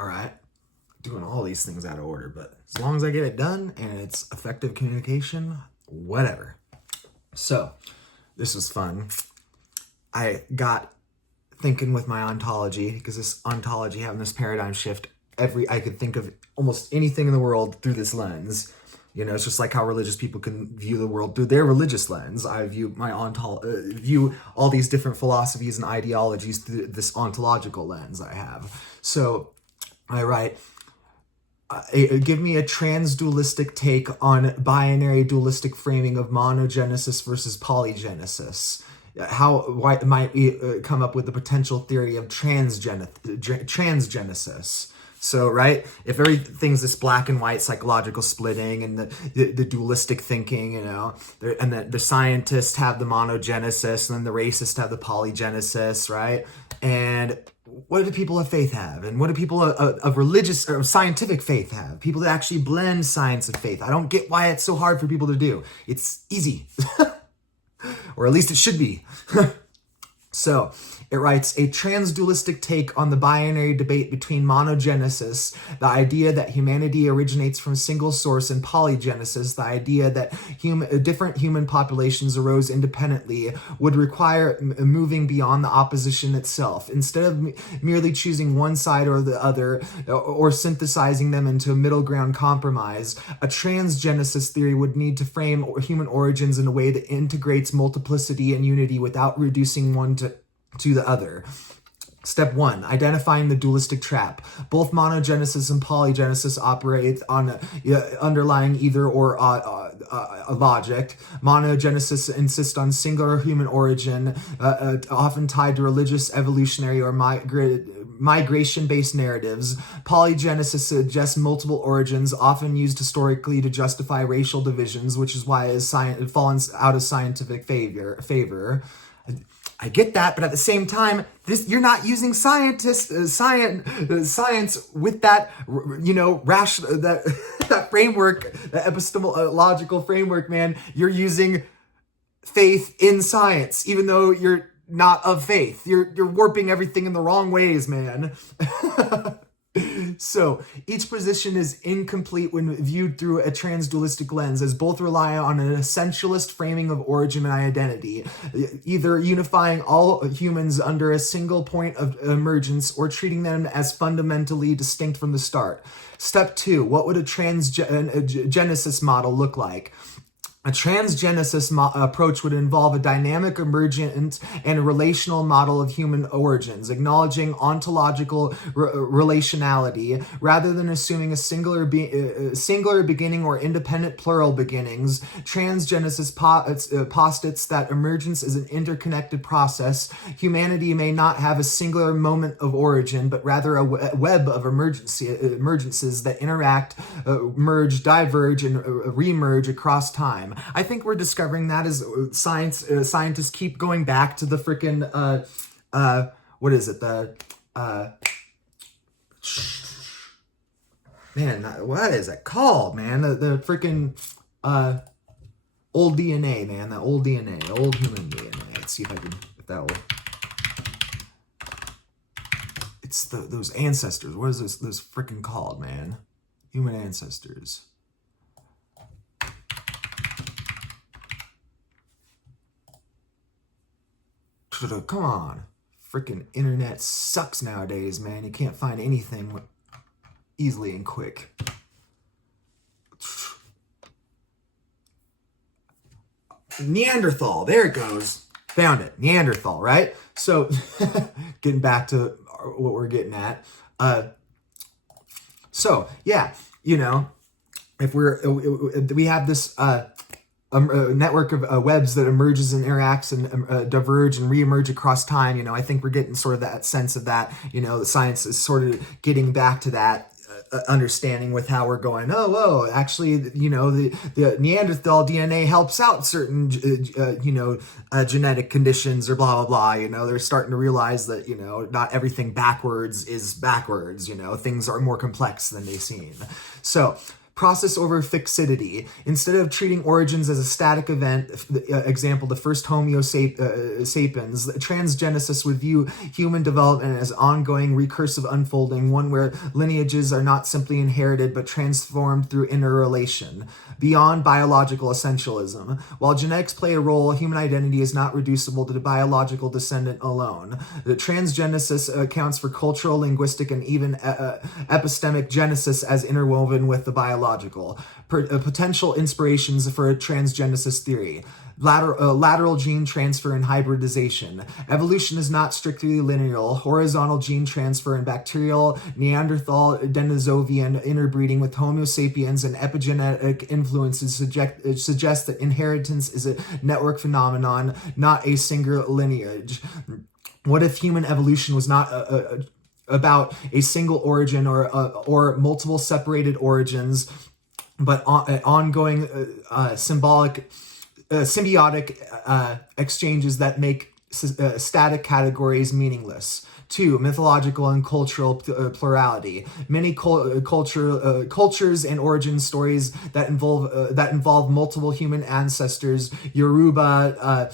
All right. Doing all these things out of order, but as long as I get it done and it's effective communication, whatever. So, this was fun. I got thinking with my ontology, because this ontology having this paradigm shift, I could think of almost anything in the world through this lens. You know, it's just like how religious people can view the world through their religious lens. I view view all these different philosophies and ideologies through this ontological lens I have. So I write, give me a transdualistic take on binary dualistic framing of monogenesis versus polygenesis. Why might we come up with the potential theory of transgenesis? So, right, if everything's this black and white psychological splitting and the dualistic thinking, you know, and the scientists have the monogenesis and then the racists have the polygenesis, right? And what do people of faith have? And what do people of religious or scientific faith have? People that actually blend science and faith. I don't get why it's so hard for people to do. It's easy. Or at least it should be. So, it writes, a transdualistic take on the binary debate between monogenesis, the idea that humanity originates from a single source, and polygenesis, the idea that different human populations arose independently, would require moving beyond the opposition itself. Instead of merely choosing one side or the other, or synthesizing them into a middle ground compromise, a transgenesis theory would need to frame human origins in a way that integrates multiplicity and unity without reducing one to the other. Step 1, identifying the dualistic trap. Both monogenesis and polygenesis operate on underlying either or logic. Monogenesis insists on singular human origin, often tied to religious, evolutionary, or migration-based narratives. Polygenesis suggests multiple origins, often used historically to justify racial divisions, which is why it falls out of scientific favor. I get that, but at the same time, you're not using science with that, you know, that framework, that epistemological framework, man. You're using faith in science, even though you're not of faith. You're warping everything in the wrong ways, man. So, each position is incomplete when viewed through a transdualistic lens, as both rely on an essentialist framing of origin and identity, either unifying all humans under a single point of emergence or treating them as fundamentally distinct from the start. Step 2, what would a transgenesis model look like? A transgenesis approach would involve a dynamic, emergent, and relational model of human origins, acknowledging ontological relationality rather than assuming a singular beginning or independent plural beginnings. Transgenesis postulates that emergence is an interconnected process. Humanity may not have a singular moment of origin, but rather a web of emergences that interact, merge, diverge, and remerge across time. I think we're discovering that as scientists keep going back to the freaking what is it, man, what is it called, man, the freaking old DNA, man, that old DNA, old human DNA. Let's see if that will, it's those ancestors. What is those freaking called, man? Human ancestors. Come on. Freaking internet sucks nowadays, man. You can't find anything easily and quick. Neanderthal. There it goes. Found it. Neanderthal, right? So, getting back to what we're getting at. So, yeah, you know, if we have this a network of webs that emerges and interacts and diverge and reemerge across time. You know, I think we're getting sort of that sense of that, you know, the science is sort of getting back to that understanding with how we're going, oh, actually, you know, the Neanderthal DNA helps out certain, genetic conditions or blah, blah, blah. You know, they're starting to realize that, you know, not everything backwards is backwards. You know, things are more complex than they seem. So, process over fixity. Instead of treating origins as a static event, example, the first Homo sapiens, transgenesis would view human development as ongoing recursive unfolding, one where lineages are not simply inherited but transformed through interrelation. Beyond biological essentialism, while genetics play a role, human identity is not reducible to the biological descendant alone. The transgenesis accounts for cultural, linguistic, and even epistemic genesis as interwoven with the biological. Potential inspirations for a transgenesis theory. Lateral gene transfer and hybridization. Evolution is not strictly linear. Horizontal gene transfer in bacterial, Neanderthal, Denisovian interbreeding with Homo sapiens and epigenetic influences suggest that inheritance is a network phenomenon, not a single lineage. What if human evolution was not about a single origin or multiple separated origins, but ongoing symbiotic exchanges that make static categories meaningless? 2. Mythological and cultural plurality. Many cultures and origin stories that involve multiple human ancestors, Yoruba,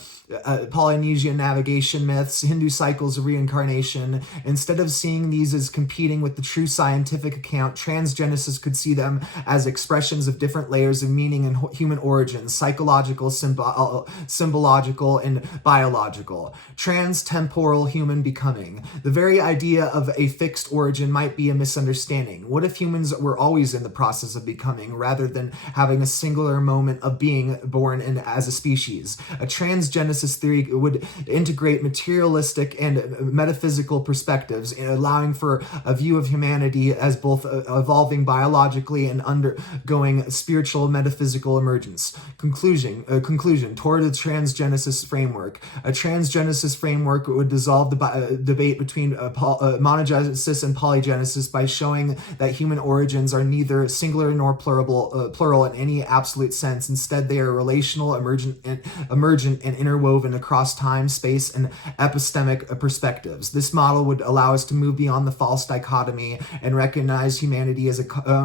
Polynesian navigation myths, Hindu cycles of reincarnation. Instead of seeing these as competing with the true scientific account, transgenesis could see them as expressions of different layers of meaning in human origins: psychological, symbological, and biological. Transtemporal human becoming. The very idea of a fixed origin might be a misunderstanding. What if humans were always in the process of becoming, rather than having a singular moment of being born in as a species? A transgenesis theory would integrate materialistic and metaphysical perspectives, allowing for a view of humanity as both evolving biologically and undergoing spiritual metaphysical emergence. Conclusion toward the transgenesis framework. A transgenesis framework would dissolve the debate between monogenesis and polygenesis by showing that human origins are neither singular nor plural in any absolute sense. Instead, they are relational, emergent, and interwoven across time, space, and epistemic perspectives. This model would allow us to move beyond the false dichotomy and recognize humanity as a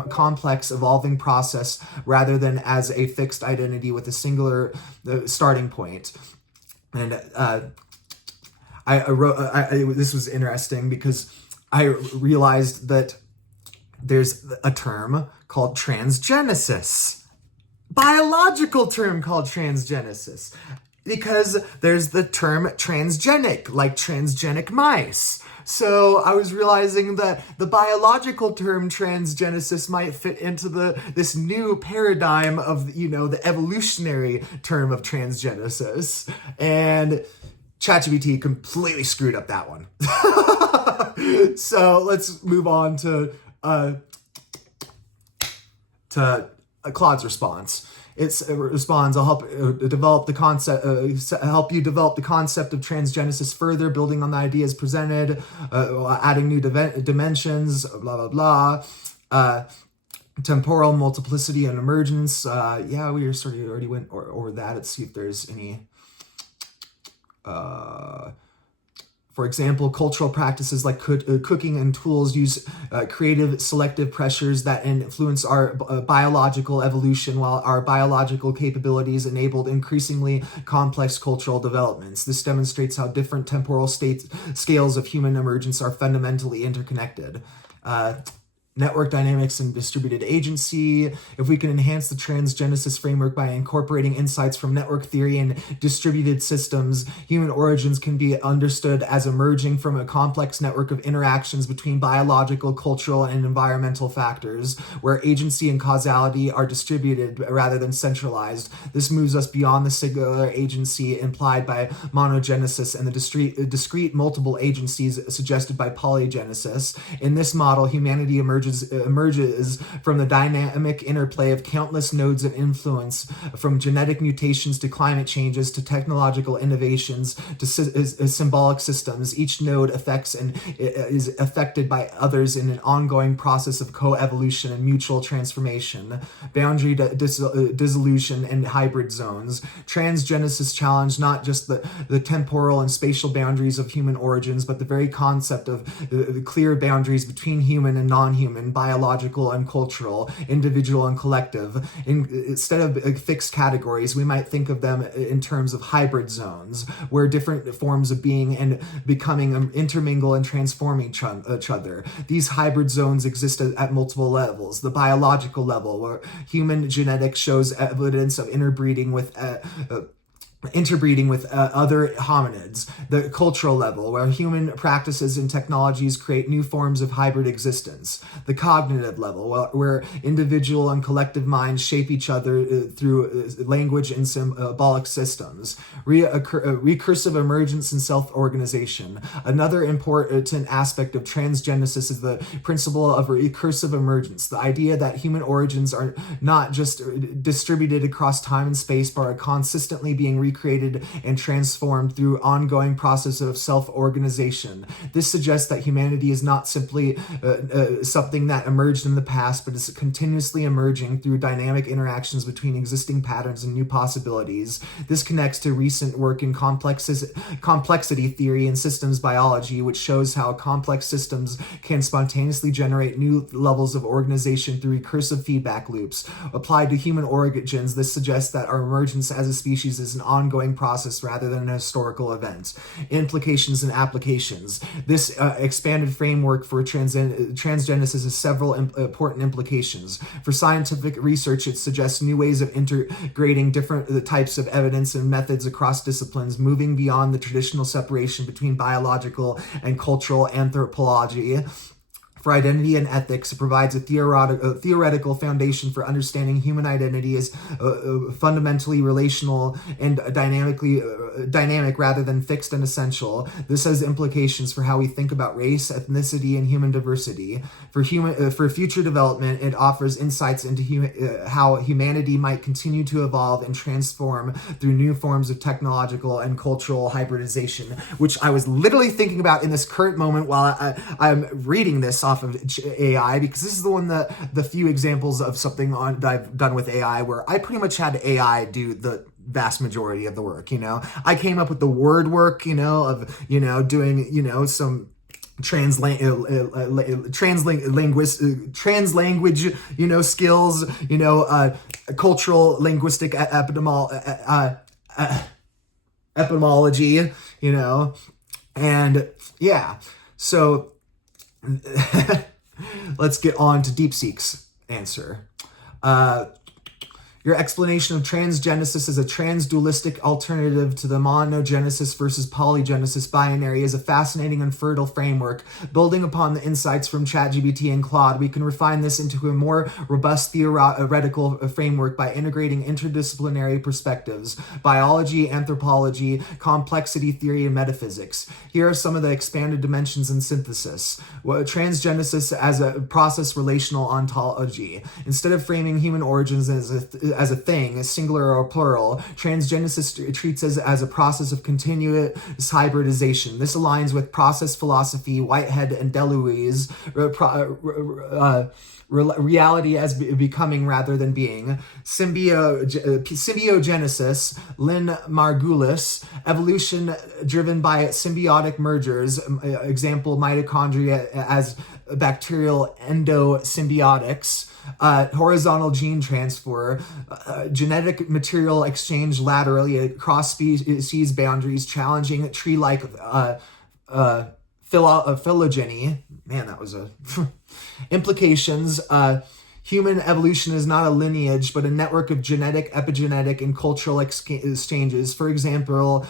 complex, evolving process rather than as a fixed identity with a singular starting point. And this was interesting because I realized that there's a term called transgenesis, biological term called transgenesis, because there's the term transgenic, like transgenic mice. So I was realizing that the biological term transgenesis might fit into this new paradigm of, the evolutionary term of transgenesis. And ChatGPT completely screwed up that one. So let's move on to Claude's response. It responds, I'll help develop the concept. Help you develop the concept of transgenesis further, building on the ideas presented, adding new dimensions, blah blah blah. Temporal multiplicity and emergence. We already went over that. Let's see if there's any. For example, cultural practices like cooking and tools use creative selective pressures that influence our biological evolution, while our biological capabilities enabled increasingly complex cultural developments. This demonstrates how different temporal scales of human emergence are fundamentally interconnected. Network dynamics and distributed agency. If we can enhance the transgenesis framework by incorporating insights from network theory and distributed systems, human origins can be understood as emerging from a complex network of interactions between biological, cultural, and environmental factors, where agency and causality are distributed rather than centralized. This moves us beyond the singular agency implied by monogenesis and the discrete multiple agencies suggested by polygenesis. In this model, humanity emerges from the dynamic interplay of countless nodes of influence, from genetic mutations to climate changes to technological innovations to symbolic systems. Each node affects and is affected by others in an ongoing process of coevolution and mutual transformation. Boundary dissolution and hybrid zones. Transgenesis challenged not just the temporal and spatial boundaries of human origins, but the very concept of the clear boundaries between human and non-human human, biological and cultural, individual and collective. Instead of fixed categories, we might think of them in terms of hybrid zones, where different forms of being and becoming intermingle and transform each other. These hybrid zones exist at multiple levels. The biological level, where human genetics shows evidence of interbreeding with other hominids. The cultural level, where human practices and technologies create new forms of hybrid existence. The cognitive level, where individual and collective minds shape each other through language and symbolic systems. Recursive emergence and self-organization. Another important aspect of transgenesis is the principle of recursive emergence, the idea that human origins are not just distributed across time and space, but are consistently being recreated and transformed through ongoing process of self-organization. This suggests that humanity is not simply something that emerged in the past, but is continuously emerging through dynamic interactions between existing patterns and new possibilities. This connects to recent work in complexity theory and systems biology, which shows how complex systems can spontaneously generate new levels of organization through recursive feedback loops. Applied to human origins, this suggests that our emergence as a species is an ongoing process rather than a historical event. Implications and applications. This expanded framework for transgenesis has several important implications. For scientific research, it suggests new ways of integrating different types of evidence and methods across disciplines, moving beyond the traditional separation between biological and cultural anthropology. For identity and ethics, it provides a theoretical foundation for understanding human identity as fundamentally relational and dynamic rather than fixed and essential. This has implications for how we think about race, ethnicity, and human diversity. For future development, it offers insights into how humanity might continue to evolve and transform through new forms of technological and cultural hybridization, which I was literally thinking about in this current moment while I'm reading this off of AI, because this is the few examples of something that I've done with AI where I pretty much had AI do the vast majority of the work. I came up with the word work, of doing some translanguage, skills, cultural linguistic etymology, and yeah, so let's get on to DeepSeek's answer. Your explanation of transgenesis as a transdualistic alternative to the monogenesis versus polygenesis binary is a fascinating and fertile framework. Building upon the insights from ChatGPT and Claude, we can refine this into a more robust theoretical framework by integrating interdisciplinary perspectives: biology, anthropology, complexity theory, and metaphysics. Here are some of the expanded dimensions in synthesis. Transgenesis as a process relational ontology. Instead of framing human origins as a thing, a singular or plural, transgenesis treats it as a process of continuous hybridization. This aligns with process philosophy, Whitehead and Deleuze, reality as becoming rather than being, symbiogenesis, Lynn Margulis, evolution driven by symbiotic mergers, example mitochondria as bacterial endosymbiotics, horizontal gene transfer, genetic material exchange laterally across species boundaries, challenging tree-like phylogeny. Man, that was a implications. Human evolution is not a lineage, but a network of genetic, epigenetic, and cultural exchanges. For example,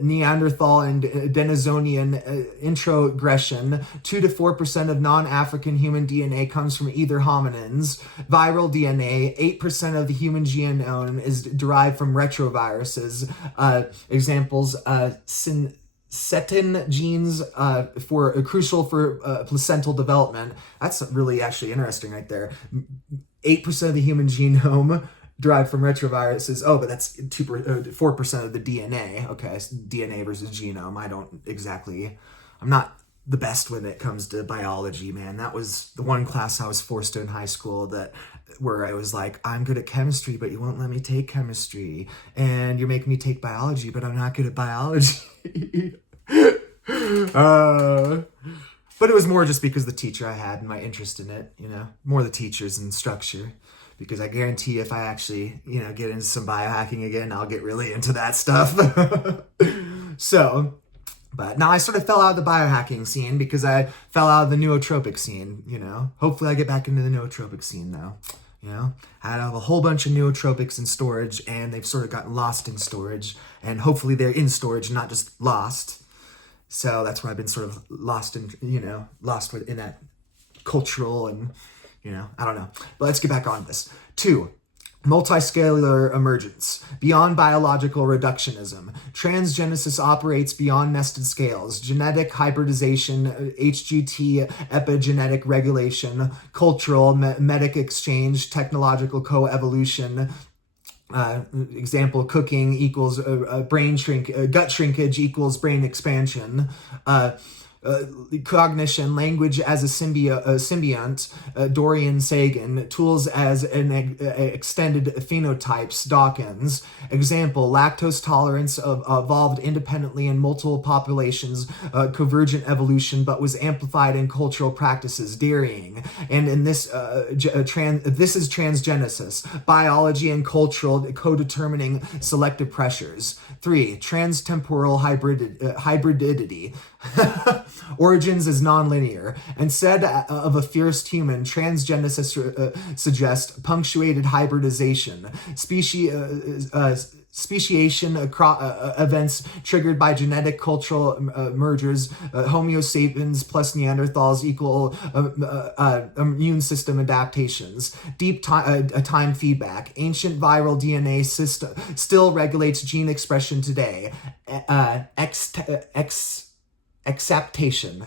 Neanderthal and Denisonian introgression. 2 to 4% of non-African human DNA comes from either hominins. Viral DNA, 8% of the human genome is derived from retroviruses. Examples, Setin genes crucial for placental development. That's really actually interesting right there. 8% of the human genome derived from retroviruses. Oh, but that's 4% of the DNA. Okay, DNA versus genome. I'm not the best when it comes to biology, man. That was the one class I was forced to in high school where I was like, I'm good at chemistry, but you won't let me take chemistry. And you're making me take biology, but I'm not good at biology. But it was more just because the teacher I had and my interest in it, more the teachers and structure. Because I guarantee if I actually, get into some biohacking again, I'll get really into that stuff. So, but now I sort of fell out of the biohacking scene because I fell out of the nootropic scene, Hopefully I get back into the nootropic scene now. I have a whole bunch of nootropics in storage and they've sort of gotten lost in storage. And hopefully they're in storage, not just lost. So that's where I've been sort of lost in, lost in that cultural and, I don't know. But let's get back on this. 2, multiscalar emergence. Beyond biological reductionism. Transgenesis operates beyond nested scales. Genetic hybridization, HGT, epigenetic regulation, cultural, medic exchange, technological co-evolution. Example, cooking equals gut shrinkage equals brain expansion. Cognition, language as a symbiont, Dorian Sagan, tools as an extended phenotypes, Dawkins. Example, lactose tolerance evolved independently in multiple populations, convergent evolution, but was amplified in cultural practices, dairying. And in this, this is transgenesis, biology and cultural co-determining selective pressures. 3, transtemporal hybridity. Origins is nonlinear. Instead of a fierce human, transgenesis suggests punctuated hybridization. Speciation events triggered by genetic cultural mergers, Homo sapiens plus Neanderthals equal immune system adaptations, deep time feedback. Ancient viral DNA system still regulates gene expression today. Acceptation.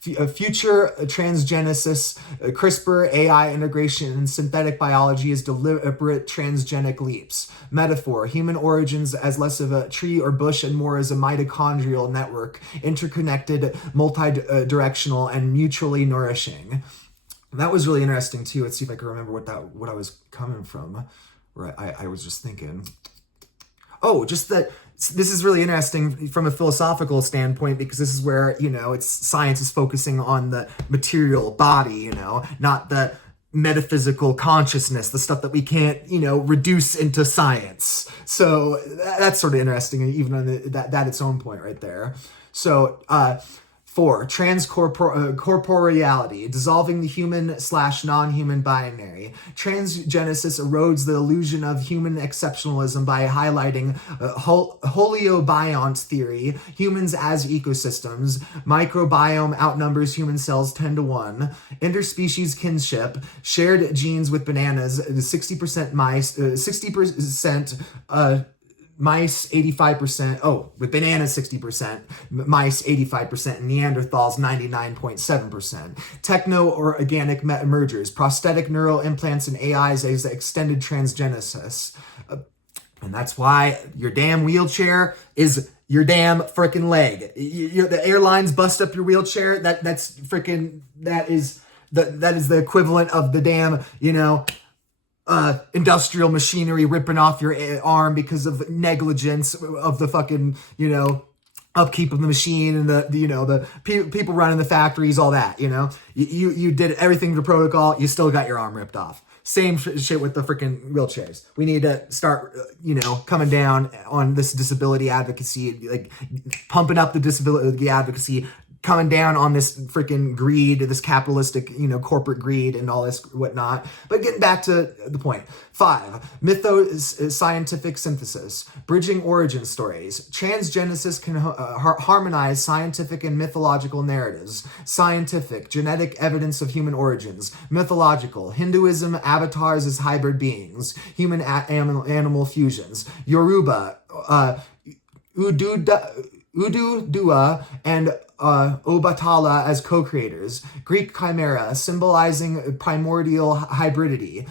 Future transgenesis, CRISPR, AI integration, and synthetic biology is deliberate transgenic leaps. Metaphor, human origins as less of a tree or bush and more as a mitochondrial network, interconnected, multi-directional, and mutually nourishing. And that was really interesting too. Let's see if I can remember what I was coming from. Where I was just thinking. Oh, just that. This is really interesting from a philosophical standpoint because this is where, science is focusing on the material body, not the metaphysical consciousness, the stuff that we can't, reduce into science. So that's sort of interesting, even on that its own point right there. So, 4, transcorporeality, dissolving the human/non-human binary. Transgenesis erodes the illusion of human exceptionalism by highlighting holobiont theory, humans as ecosystems, microbiome outnumbers human cells 10 to 1, interspecies kinship, shared genes with bananas, 60% mice, 60% mice 85%, with bananas 60%, mice 85%, and Neanderthals 99.7%. Techno-organic mergers, prosthetic neural implants and AIs as extended transgenesis. And that's why your damn wheelchair is your damn freaking leg. The airlines bust up your wheelchair, that is the equivalent of the damn, industrial machinery ripping off your arm because of negligence of the fucking, upkeep of the machine and the people running the factories, all that, you did everything to protocol, you still got your arm ripped off. Same shit with the freaking wheelchairs. We need to start, coming down on this disability advocacy, like pumping up the disability advocacy, coming down on this freaking greed, this capitalistic, corporate greed and all this whatnot. But getting back to the point. 5, mytho-scientific synthesis, bridging origin stories. Transgenesis can harmonize scientific and mythological narratives. Scientific, genetic evidence of human origins. Mythological, Hinduism, avatars as hybrid beings. Human-animal fusions. Yoruba, Ududua, and Obatala as co-creators. Greek chimera, symbolizing primordial hybridity.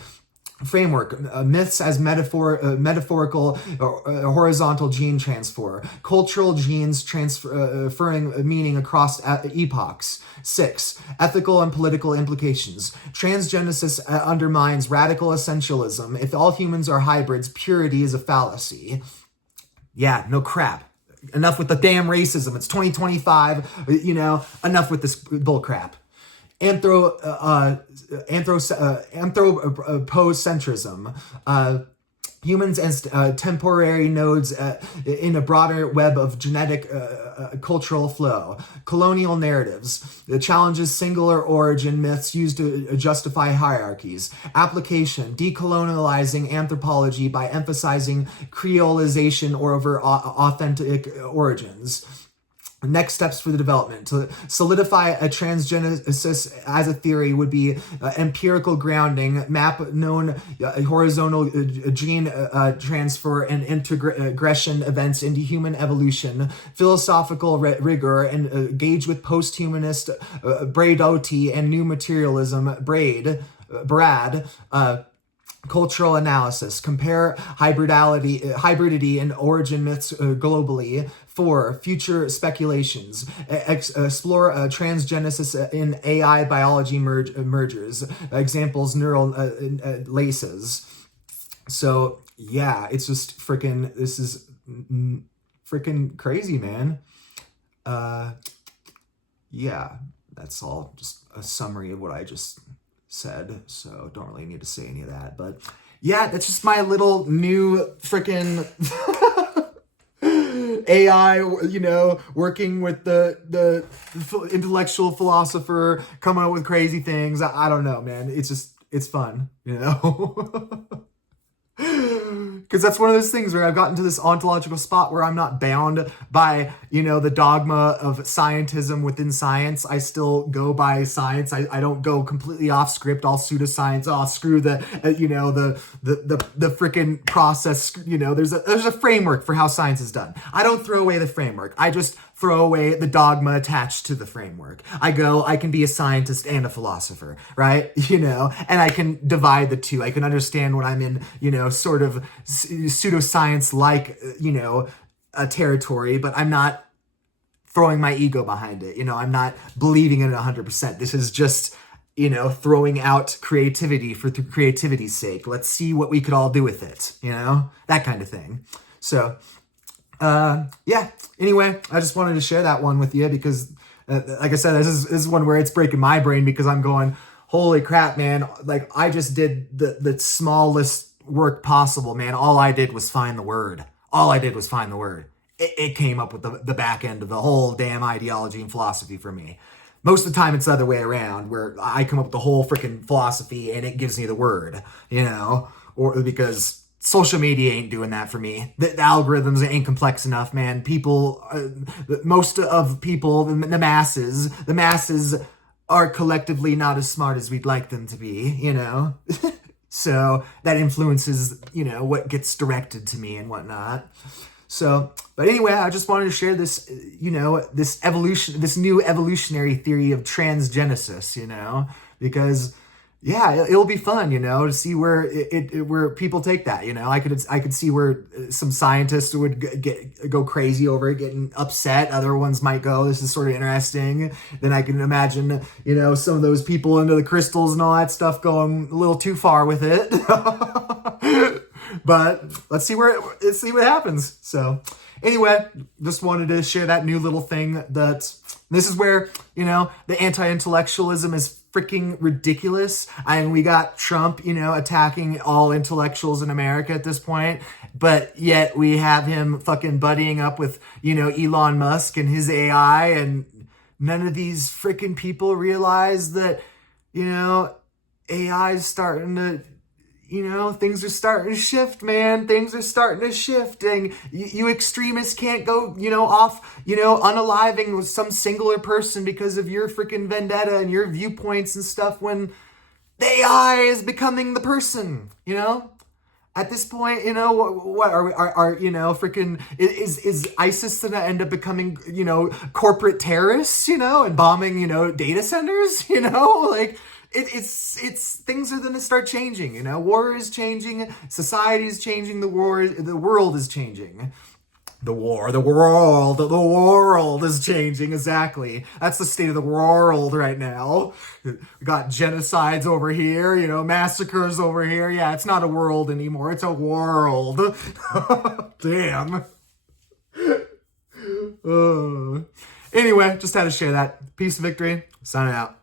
Framework, myths as metaphorical horizontal gene transfer. Cultural genes transferring meaning across epochs. 6, ethical and political implications. Transgenesis undermines radical essentialism. If all humans are hybrids, purity is a fallacy. Yeah, no crap. enough with the damn racism. It's 2025, you know, enough with this bull crap. Anthropocentrism. Humans as temporary nodes in a broader web of genetic cultural flow. Colonial narratives. The challenges singular origin myths used to justify hierarchies. Application. Decolonializing anthropology by emphasizing creolization over authentic origins. Next steps for the development. To solidify a transgenesis as a theory would be empirical grounding, map known horizontal gene transfer and integration events into human evolution, philosophical rigor, and gauge with post-humanist Braidoti and new materialism, Brad, cultural analysis, compare hybridity and origin myths globally. 4. Future speculations. Explore transgenesis in AI biology mergers. Examples, neural laces. So, yeah, it's just this is freaking crazy, man. Yeah, that's all just a summary of what I just said, so don't really need to say any of that. But yeah, that's just my little new freaking AI, you know, working with the intellectual philosopher, coming up with crazy things. I don't know, man. It's fun, you know. Because that's one of those things where I've gotten to this ontological spot where I'm not bound by, you know, the dogma of scientism within science. I still go by science. I don't go completely off script, all pseudoscience. Oh, screw the, you know, the freaking process. You know, there's a framework for how science is done. I don't throw away the framework. I just throw away the dogma attached to the framework. I can be a scientist and a philosopher, right? You know, and I can divide the two. I can understand when I'm in, you know, sort of pseudoscience-like, you know, a territory, but I'm not throwing my ego behind it. You know, I'm not believing in it 100%. This is just, you know, throwing out creativity for creativity's sake. Let's see what we could all do with it, you know, that kind of thing. So, yeah, anyway, I just wanted to share that one with you because, like I said, this is one where it's breaking my brain because I'm going, holy crap, man. Like, I just did the smallest work possible, man. All I did was find the word. It came up with the back end of the whole damn ideology and philosophy for me. Most of the time it's the other way around, where I come up with the whole freaking philosophy and it gives me the word, you know, or because social media ain't doing that for me. The algorithms ain't complex enough, man. People, most of people, the masses are collectively not as smart as we'd like them to be, you know. So that influences, you know, what gets directed to me and whatnot. So, but anyway, I just wanted to share this, you know, this new evolutionary theory of transgenesis, you know, because yeah, it'll be fun, you know, to see where where people take that, you know. I could see where some scientists would go crazy over it, getting upset. Other ones might go, this is sort of interesting. Then I can imagine, you know, some of those people into the crystals and all that stuff going a little too far with it. But let's see what happens. So anyway, just wanted to share that new little thing that this is where, you know, the anti-intellectualism is freaking ridiculous. And we got Trump, you know, attacking all intellectuals in America at this point, but yet we have him fucking buddying up with, you know, Elon Musk and his AI, and none of these freaking people realize that, you know, AI is starting to, you know, things are starting to shift, man. Things are starting to shift, and you extremists can't go, you know, off, you know, unaliving with some singular person because of your freaking vendetta and your viewpoints and stuff when the AI is becoming the person, you know? At this point, you know, what are you know, freaking, is ISIS gonna end up becoming, you know, corporate terrorists, you know, and bombing, you know, data centers, you know, like, it's things are gonna start changing, you know. War is changing, society is changing, the world is changing. The world is changing, exactly. That's the state of the world right now. We got genocides over here, you know, massacres over here. Yeah, it's not a world anymore, it's a world. Damn. Anyway, just had to share that. Peace and victory. Signing out.